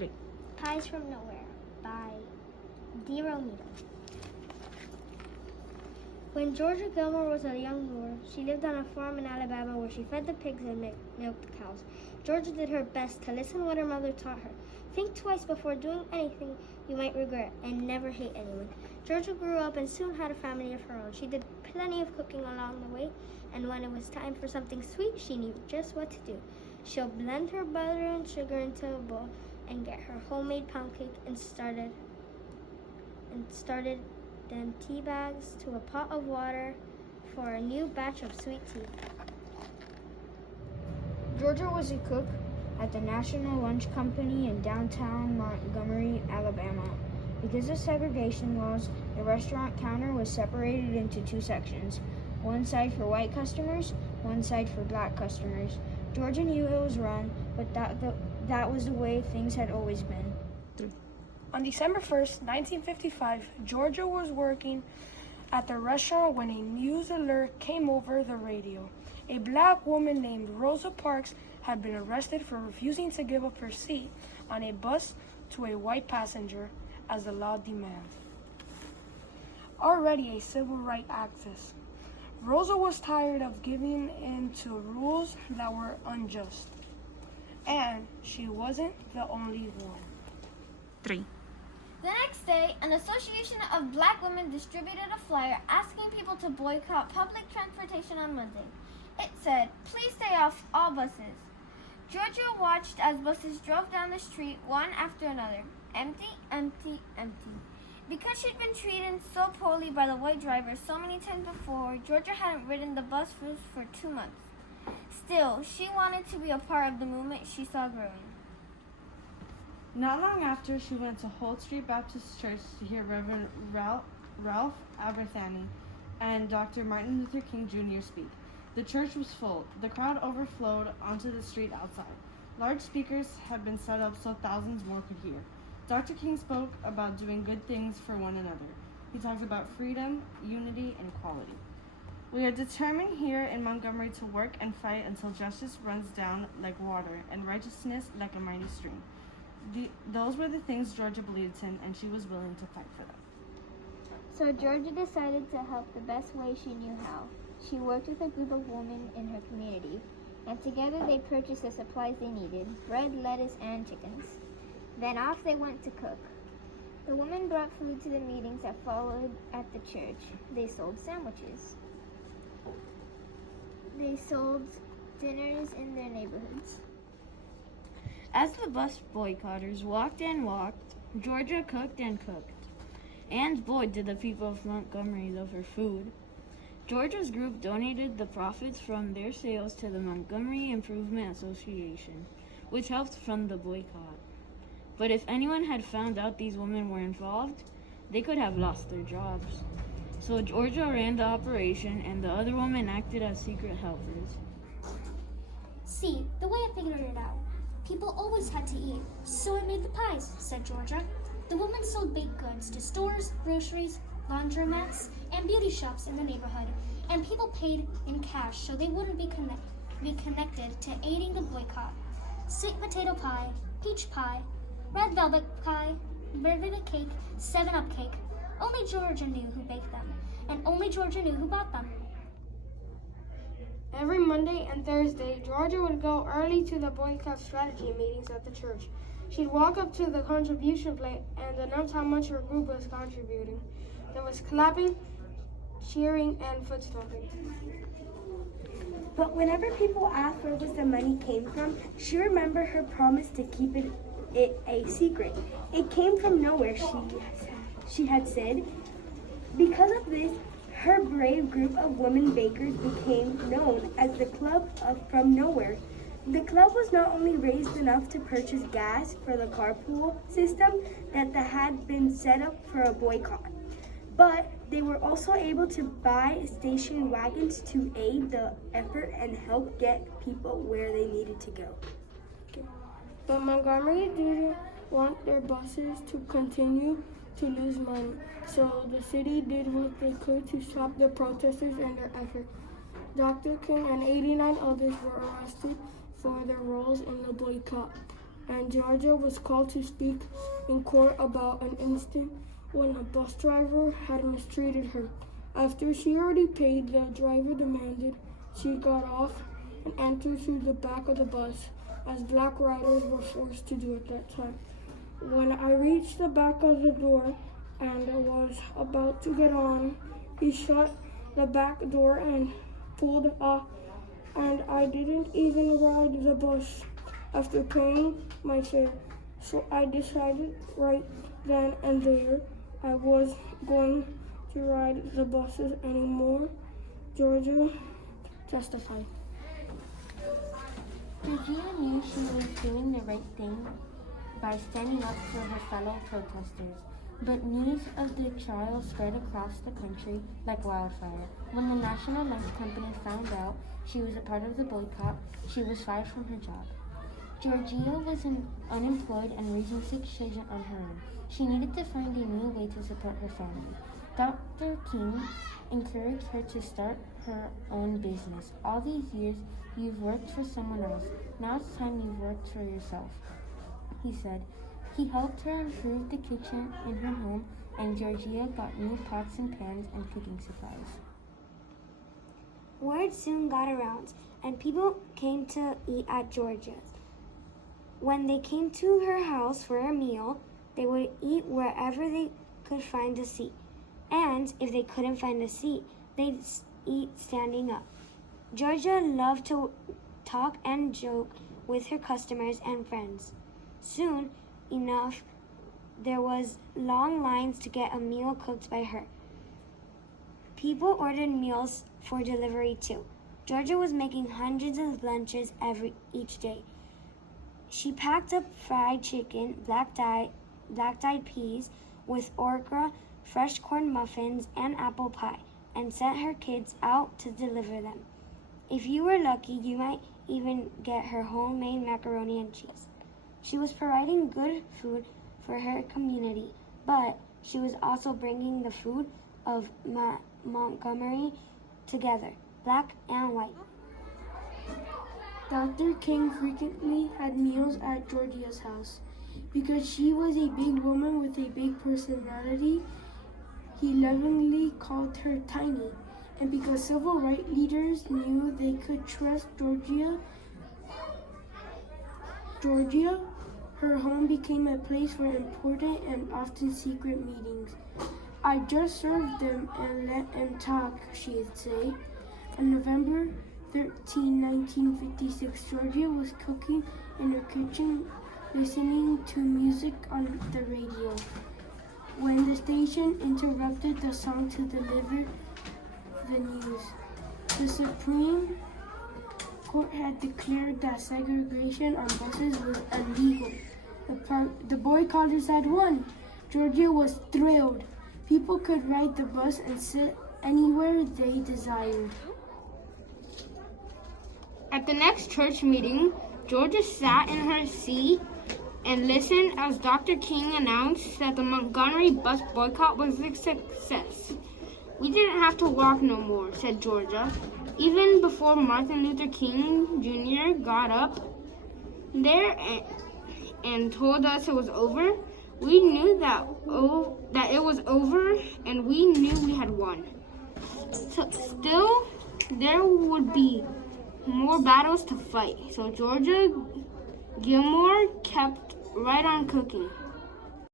3. Pies from Nowhere by D. Romito. When Georgia Gilmore was a young Moor, she lived on a farm in Alabama where she fed the pigs and milked the cows. Georgia did her best to listen what her mother taught her. Think twice before doing anything you might regret, and never hate anyone. Georgia grew up and soon had a family of her own. She did plenty of cooking along the way, and when it was time for something sweet, she knew just what to do. She'll blend her butter and sugar into a bowl and get her homemade pound cake and started then tea bags to a pot of water for a new batch of sweet tea. Georgia was a cook at the National Lunch Company in downtown Montgomery, Alabama. Because of segregation laws, the restaurant counter was separated into two sections, one side for white customers, one side for black customers. Georgia knew it was wrong, but that was the way things had always been. On December 1st, 1955, Georgia was working at the restaurant when a news alert came over the radio. A black woman named Rosa Parks had been arrested for refusing to give up her seat on a bus to a white passenger as the law demands. Already a civil rights activist, Rosa was tired of giving in to rules that were unjust. And she wasn't the only one. 3. The next day, an association of black women distributed a flyer asking people to boycott public transportation on Monday. It said, "Please stay off all buses." Georgia watched as buses drove down the street one after another, empty, empty, empty. Because she'd been treated so poorly by the white driver so many times before, Georgia hadn't ridden the bus for 2 months. Still, she wanted to be a part of the movement she saw growing. Not long after, she went to Holt Street Baptist Church to hear Reverend Ralph Aberthany and Dr. Martin Luther King Jr. speak. The church was full. The crowd overflowed onto the street outside. Large speakers had been set up so thousands more could hear. Dr. King spoke about doing good things for one another. He talked about freedom, unity, and equality. We are determined here in Montgomery to work and fight until justice runs down like water and righteousness like a mighty stream. Those were the things Georgia believed in, and she was willing to fight for them. So Georgia decided to help the best way she knew how. She worked with a group of women in her community, and together they purchased the supplies they needed, bread, lettuce, and chickens. Then off they went to cook. The women brought food to the meetings that followed at the church. They sold sandwiches. They sold dinners in their neighborhoods. As the bus boycotters walked and walked, Georgia cooked and cooked. And boy, did the people of Montgomery love her food. Georgia's group donated the profits from their sales to the Montgomery Improvement Association, which helped fund the boycott. But if anyone had found out these women were involved, they could have lost their jobs. So Georgia ran the operation, and the other women acted as secret helpers. See, the way I figured it out. People always had to eat, so I made the pies, said Georgia. The woman sold baked goods to stores, groceries, laundromats, and beauty shops in the neighborhood, and people paid in cash so they wouldn't be connected to aiding the boycott. Sweet potato pie, peach pie, red velvet pie, velvet cake, 7-Up cake. Only Georgia knew who baked them, and only Georgia knew who bought them. Every Monday and Thursday, Georgia would go early to the boycott strategy meetings at the church. She'd walk up to the contribution plate and announce how much her group was contributing. There was clapping, cheering, and foot stomping. But whenever people asked where the money came from, she remembered her promise to keep it a secret. It came from nowhere, she had said. Because of this, her brave group of women bakers became known as the Club from Nowhere. The club was not only raised enough to purchase gas for the carpool system that had been set up for a boycott, but they were also able to buy station wagons to aid the effort and help get people where they needed to go. But Montgomery didn't want their buses to continue to lose money, so the city did what they could to stop the protesters and their effort. Dr. King and 89 others were arrested for their roles in the boycott, and Georgia was called to speak in court about an incident when a bus driver had mistreated her. After she already paid, the driver demanded she got off and enter through the back of the bus, as black riders were forced to do at that time. When I reached the back of the door and was about to get on, he shut the back door and pulled off, and I didn't even ride the bus after paying my fare. So I decided right then and there I was going to ride the buses anymore, Georgia testified. Georgia knew she was doing the right thing by standing up for her fellow protesters, but news of the trial spread across the country like wildfire. When the National Lunch Company found out she was a part of the boycott, she was fired from her job. Georgia was unemployed and raising 6 children on her own. She needed to find a new way to support her family. Dr. King encouraged her to start her own business. All these years, you've worked for someone else. Now it's time you've worked for yourself, he said. He helped her improve the kitchen in her home, and Georgia got new pots and pans and cooking supplies. Word soon got around, and people came to eat at Georgia's. When they came to her house for a meal, they would eat wherever they could find a seat. And if they couldn't find a seat, they'd eat standing up. Georgia loved to talk and joke with her customers and friends. Soon enough, there was long lines to get a meal cooked by her. People ordered meals for delivery too. Georgia was making hundreds of lunches each day. She packed up fried chicken, black-dyed peas with okra, fresh corn muffins, and apple pie, and sent her kids out to deliver them. If you were lucky, you might even get her homemade macaroni and cheese. She was providing good food for her community, but she was also bringing the food of Montgomery together, black and white. Dr. King frequently had meals at Georgia's house. Because she was a big woman with a big personality, he lovingly called her Tiny. And because civil rights leaders knew they could trust Georgia, her home became a place for important and often secret meetings. I just served them and let them talk, she'd say. On November 13, 1956, Georgia was cooking in her kitchen, listening to music on the radio, when the station interrupted the song to deliver the news. The Supreme Court had declared that segregation on buses was illegal. The boycotters had won. Georgia was thrilled. People could ride the bus and sit anywhere they desired. At the next church meeting, Georgia sat in her seat and listened as Dr. King announced that the Montgomery bus boycott was a success. "We didn't have to walk no more," said Georgia. Even before Martin Luther King Jr. got up there and told us it was over, we knew that it was over, and we knew we had won. Still, there would be more battles to fight, so Georgia Gilmore kept right on cooking.